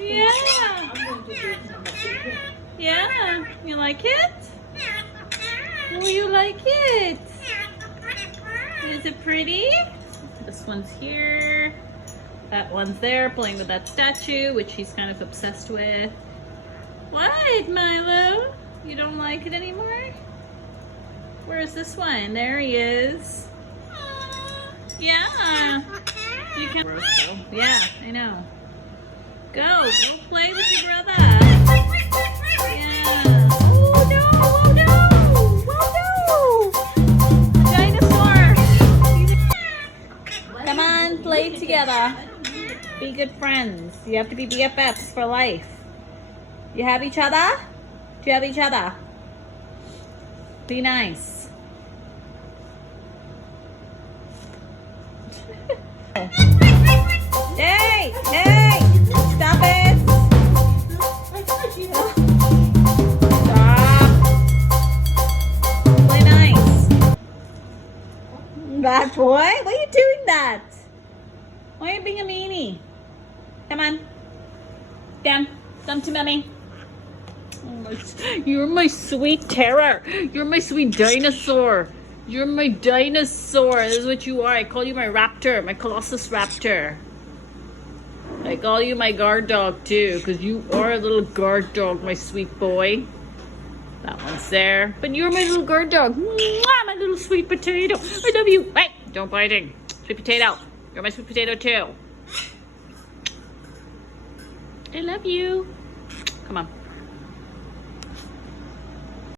Yeah. Yeah. You like it? Oh, you like it? Is it pretty? This one's here. That one's there playing with that statue, which he's kind of obsessed with. What, Milo? You don't like it anymore? Where's this one? There he is. Yeah. You can. Yeah, I know. Go play with your brother. Yeah. Oh no! Dinosaur. Come on, play together. Be good friends. You have to be BFFs for life. You have each other? Do you have each other? Be nice. Hey! Hey! Stop it! Stop. Play nice. Bad boy? Why are you doing that? Why are you being a meanie? Come on. Down. Come to mommy. You're my sweet terror. You're my sweet dinosaur. You're my dinosaur. This is what you are. I call you my raptor, my colossus raptor. I call you my guard dog too, because you are a little guard dog, my sweet boy. That one's there. But you're my little guard dog. Mwah, my little sweet potato. I love you. Hey, don't biting. Sweet potato. You're my sweet potato too. I love you. Come on.